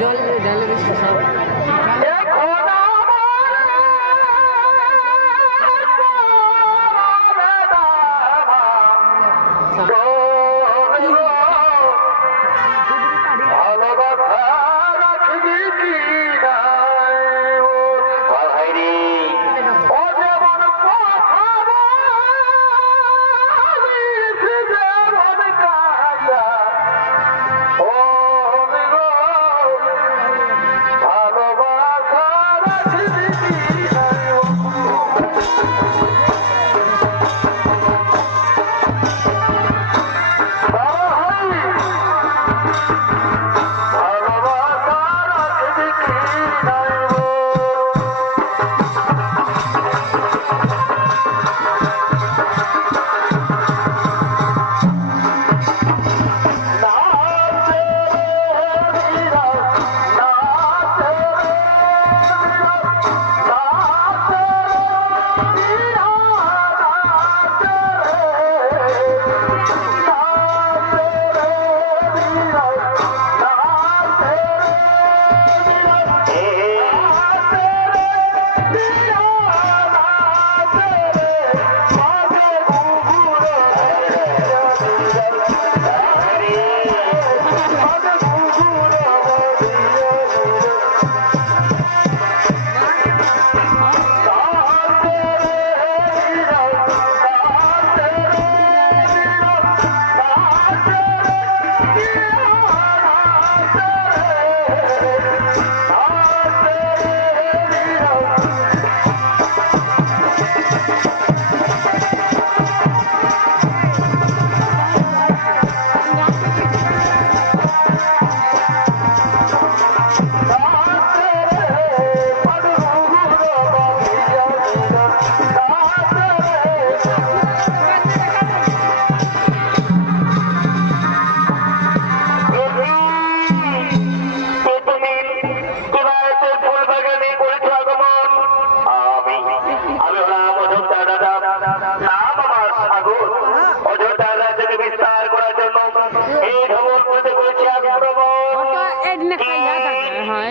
জল ঢেলে দিচ্ছি সব।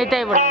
এটাই বলে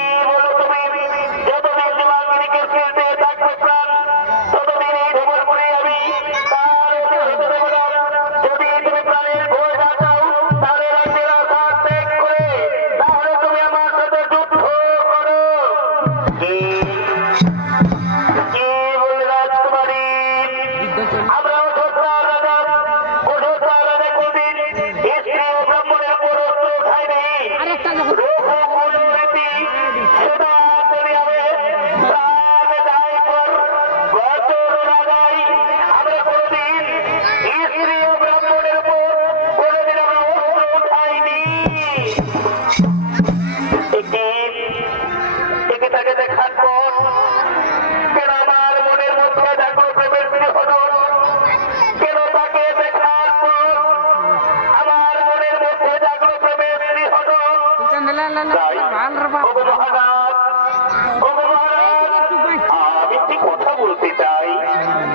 আমি কি কথা বলতে চাই?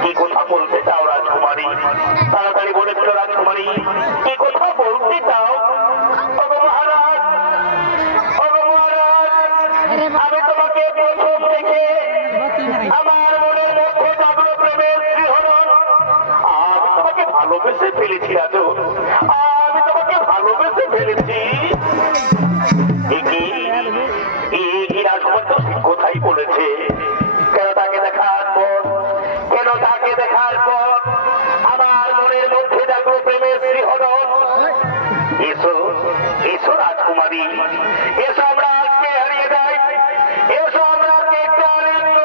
কি কথা বলতে চাও রাজকুমারী? তাড়াতাড়ি বলে দিল রাজকুমারী, কি কথা বলতে চাও? আমি তোমাকে প্রথম দেখে আমার মনের মধ্যে জাগলো প্রেমের শিহরণ। আমি তোমাকে ভালোবেসে ফেলেছি রাজু, আমি তোমাকে ভালোবেসে ফেলেছি। রাজকুমার তো কোথায় বলেছে? কেন তাকে দেখার পর আমার মনের মধ্যে জাগলো প্রেমের শিহরণ। এসো এসো রাজকুমারী, এসো আমরা আজকে হারিয়ে যাই, এসো আমরা একটু আনন্দ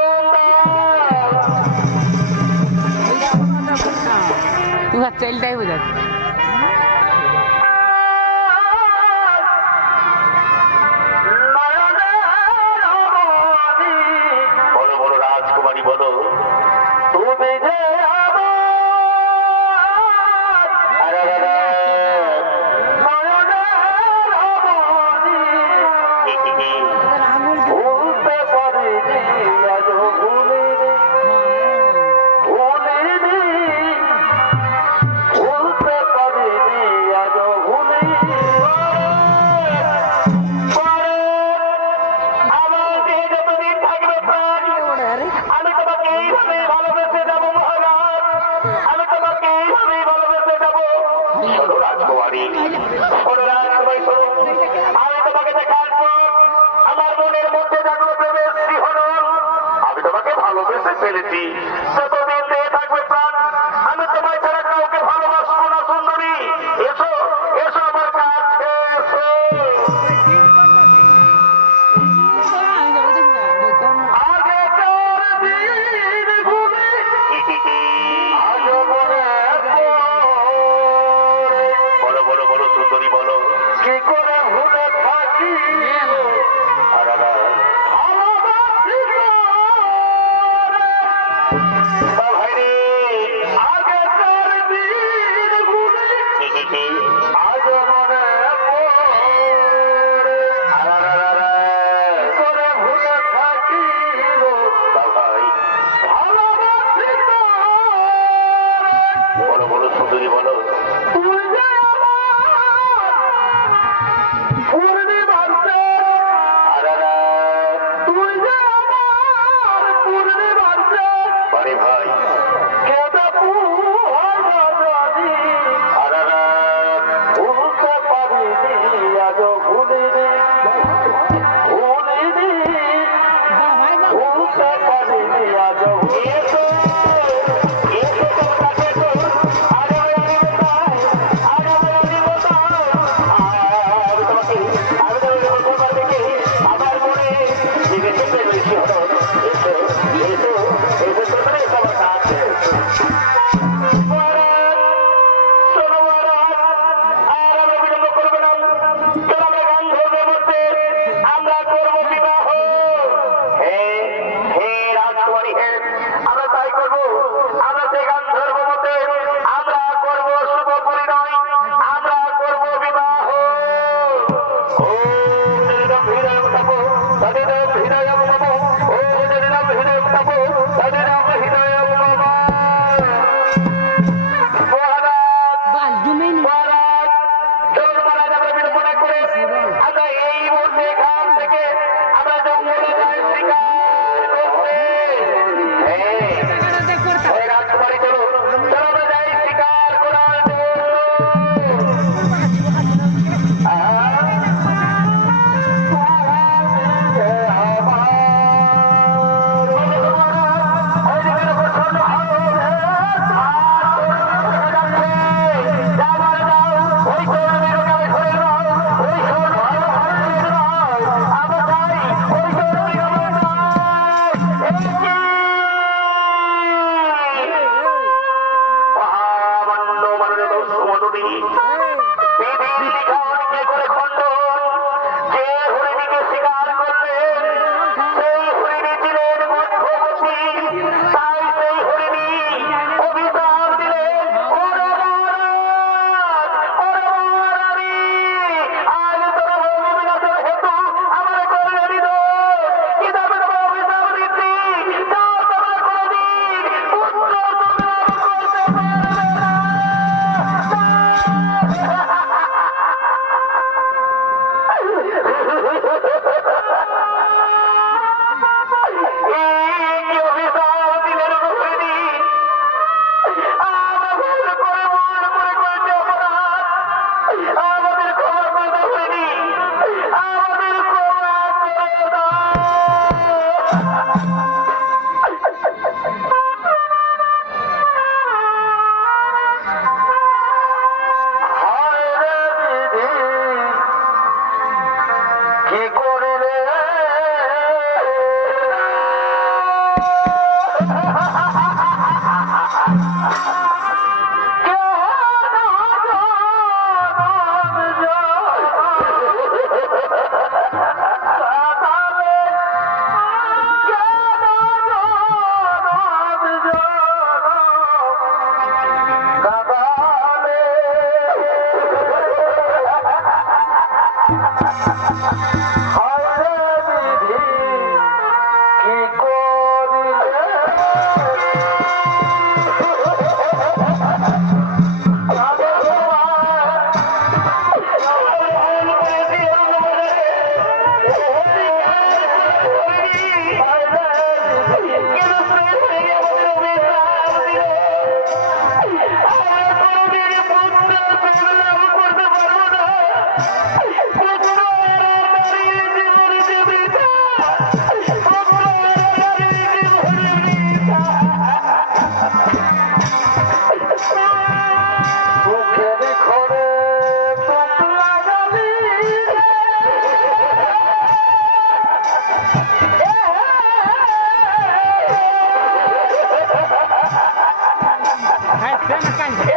চলটাই বোঝাচ্ছে। রাজকুমারী বলো, তুমি যে ভুলতে কি অভিশাপ দিলেন রঘুপতি, আমাদের করে মন করে করেছে অপরাধ, আমাদের ক্ষমা করে দাও হয়নি, আমাদের ক্ষমা করে দাও। হায় রে বিধি, কি করিলে হ্যাঁ সে না কান্দে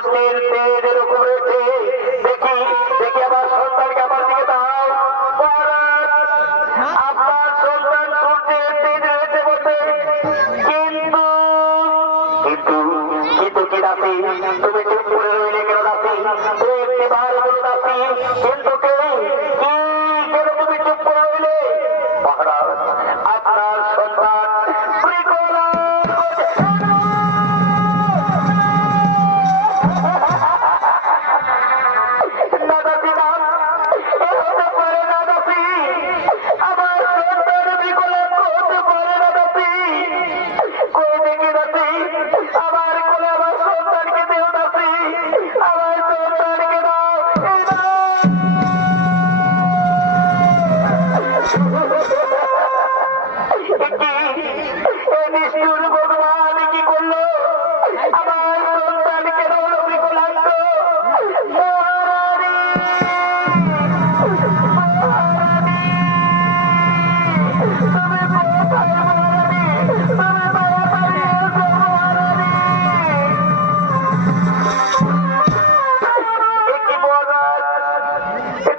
সূর্যের তেজ এরকম রয়েছে। দেখি দেখি আমার সন্তানকে আমার দিকে দাও। মহারাজ, আপনার সন্তান সূর্যের তেজ রয়েছে বলতে, কিন্তু কিন্তু কিন্তু কি দাসী, তুমি চুপ করে রইলে কেন দাসী? একটিবার বলো দাসী, কিন্তু কে কি কেন তুমি চুপ করে রইলে? মহারাজ, আপনার সন্তান ভগবান কি করলো? আমার সন্তানকে বিকলাঙ্গ।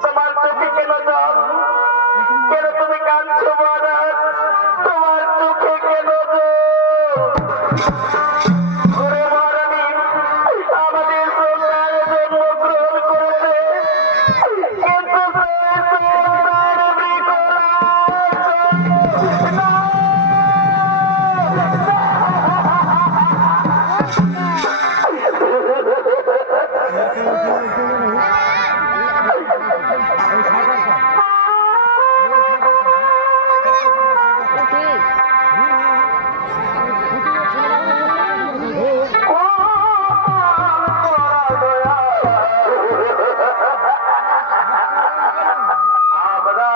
তোমার চোখে কেন জল? কেন তুমি কাঁদছো মহারাজ? তোমার চোখে কেন জল? ওরে মহারানী, আমাদের সন্তান জন্মগ্রহণ করেছে, কিন্তু সে সন্তান বিকলাঙ্গ। আমরা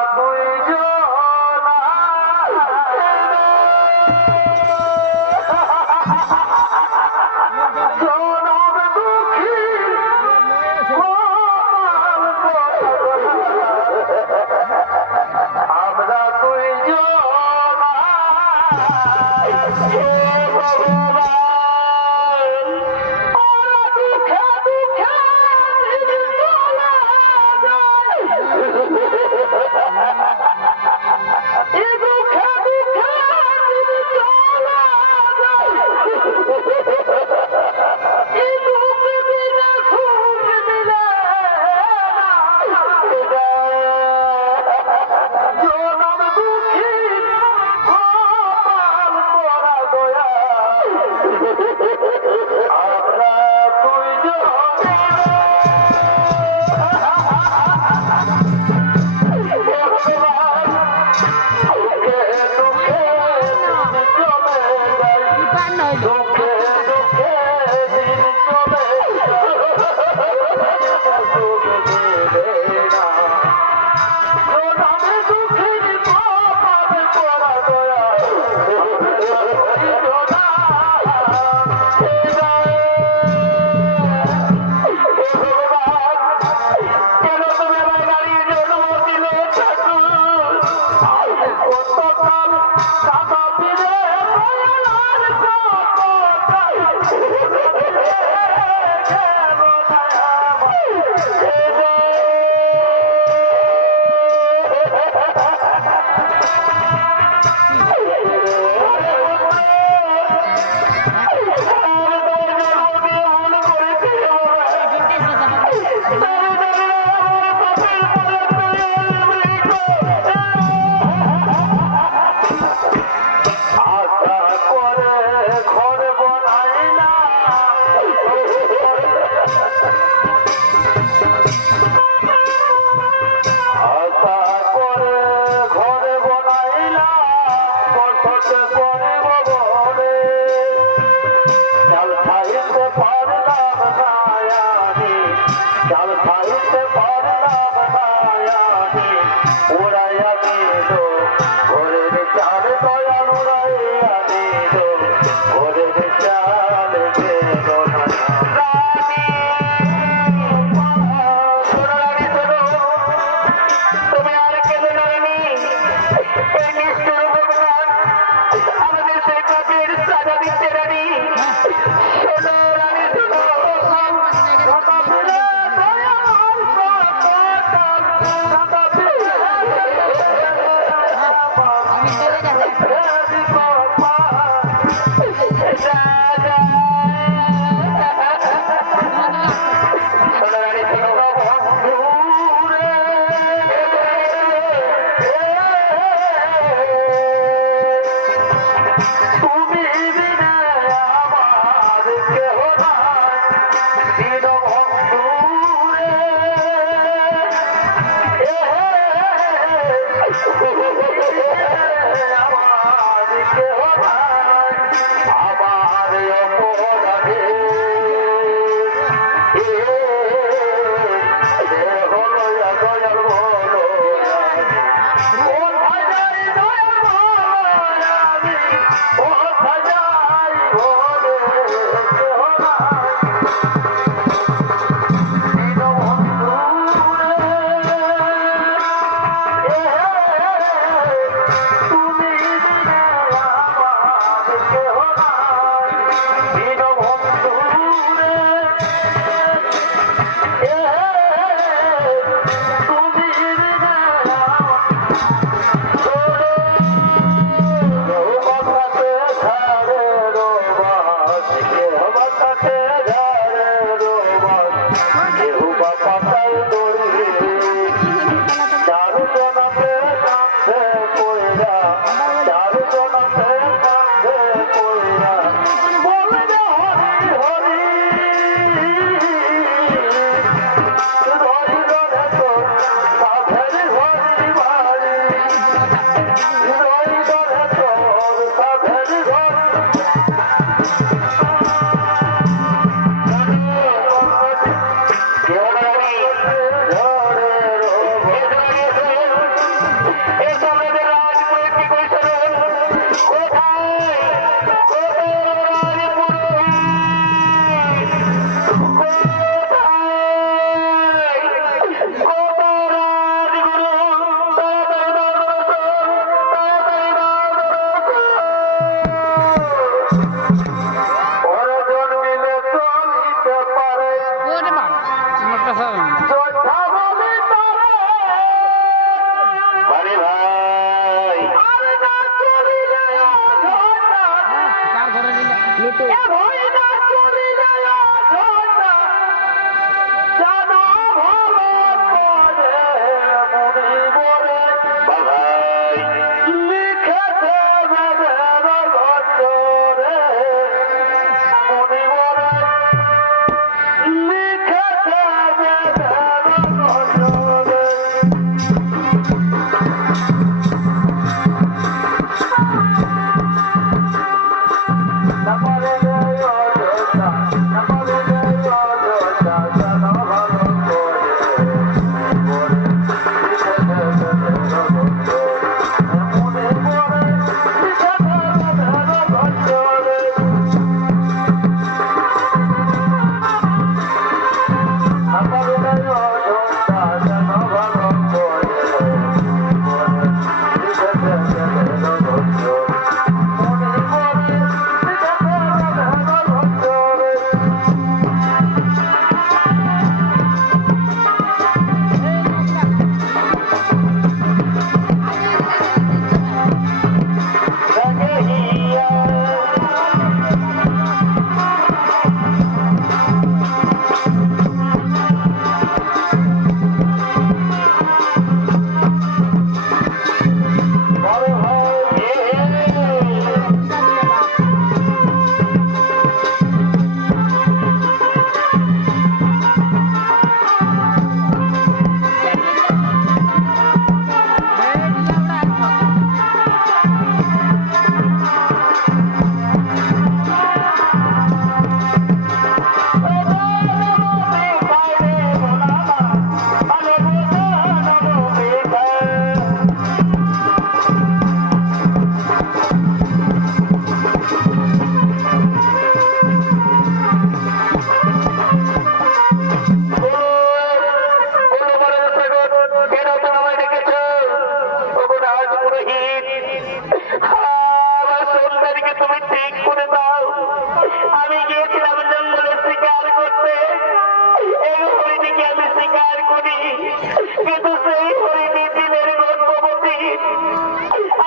কিন্তু সেই হরিণী ছিলেন গর্ভবতী।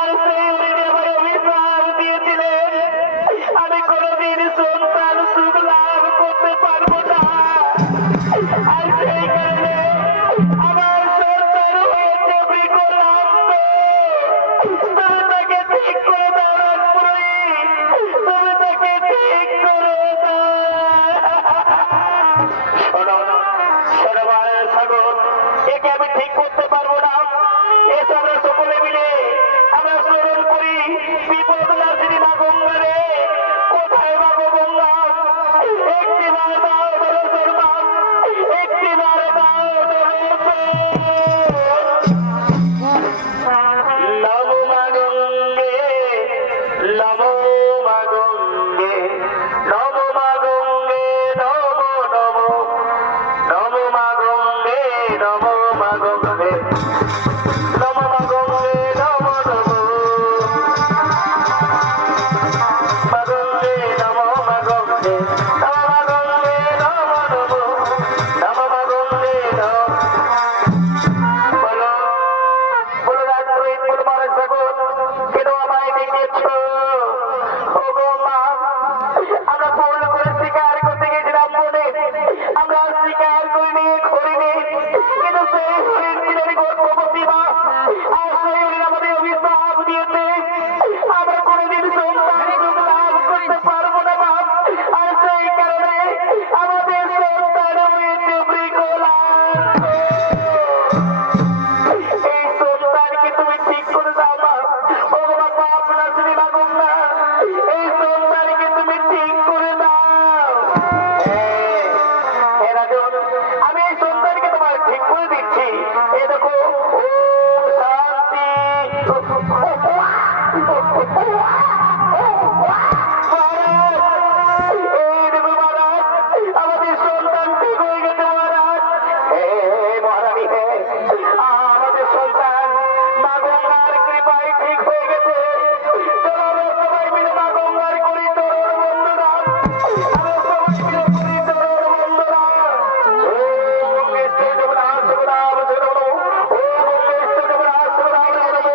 আর সেই হরিণী আমায় অভিশাপ দিয়েছিলেন, আমি কোনোদিন সন্তান সুখ লাভ করতে পারবো না। আর সেই কারণে আমার সন্তান হয়েছে বিকলাঙ্গ। তুমি তাকে ঠিক করে দাও রাজপুরোহিত, তুমি তাকে ঠিক করে দাও। শোনো শোনো মায়ের সাগর, একে আমি ঠিক করতে পারবো না। এসো আমরা সকলে মিলে আমরা স্মরণ করি বিপদ নাশিনী মা গঙ্গা রে। কোথায় মা গো গঙ্গা? একটি বার দাও দর্শন মা, একটি বার দাও দর্শন। নমো মা গঙ্গে, নমো মা গঙ্গে, নমো মা গঙ্গে, নমো নমো, নমো মা গঙ্গে, নমো মা গঙ্গে, নমো মা গঙ্গে, নমো নমো, মা গঙ্গে, নমো মা গঙ্গে, নমো মা গঙ্গে, নমো নমো, নমো মা গঙ্গে, নমো। বলো বলো রাজপুরোহিত, বলো মায়ের সাগর, কেন আমায় ডেকেছো? ও গো মা, আমরা ভুল করে শিকার করতে গেছিলাম বনে, আমরা শিকার করিনি করিনি, কিন্তু সেই হরিণ ছিলেন গর্ভবতী মা। আর সেই হরিণ আমাদের অভিশাপ দিয়েছে, আমরা কোনোদিন সন্তান সুখ লাভ করতে পারবো না মা। আর সেই কারণে আমাদের সন্তান হয়েছে বিকলাঙ্গ। এই সন্তানকে তুমি ঠিক করে দাও মা। ও বাবা পাপ নাশিনী মা গঙ্গা, এই সন্তানকে তুমি ঠিক করে দাও। হে রাজন, আমি এই সন্তানকে তোমার ঠিক করে দিচ্ছি। এ দেখো, ও শান্তি। মহারাজ, এই দেখো মহারাজ, আমাদের সন্তান ঠিক হয়ে গেছে মহারাজ। হে মহারানী, হে আমাদের সন্তান মা গঙ্গার কৃপায় ঠিক হয়ে গেছে। চলো আমরা সবাই মিলে মা গঙ্গার করি তরুণ বন্ধুরা, আমরা সবাই মিলে করি তরুণ বন্ধুরা। ওম বিষ্ণু দেবতা শিবরাম শিবরাম, ওম বিষ্ণু দেবতা শিবরাম শিবরাম,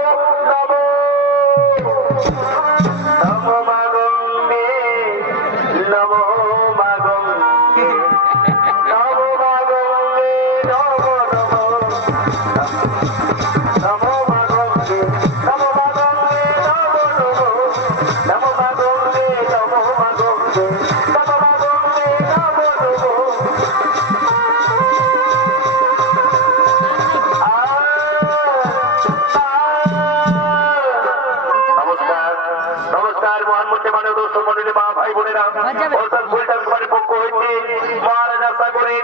নমো নমো মা গঙ্গে, নমো মা গঙ্গে, নমো মা গঙ্গে, নমো নমো, নমো মা গঙ্গে, নমো মা গঙ্গে, নমো নমো, নমো মা গঙ্গে, নমো মা গঙ্গে, নমো মা গঙ্গে, নমো নমো। নমস্কার নমস্কার মহান মূর্তি মানব দর্শক মন্ডলী মা ভাই বোনেরা, পক্ষ হইতে মহারাজা সাগরে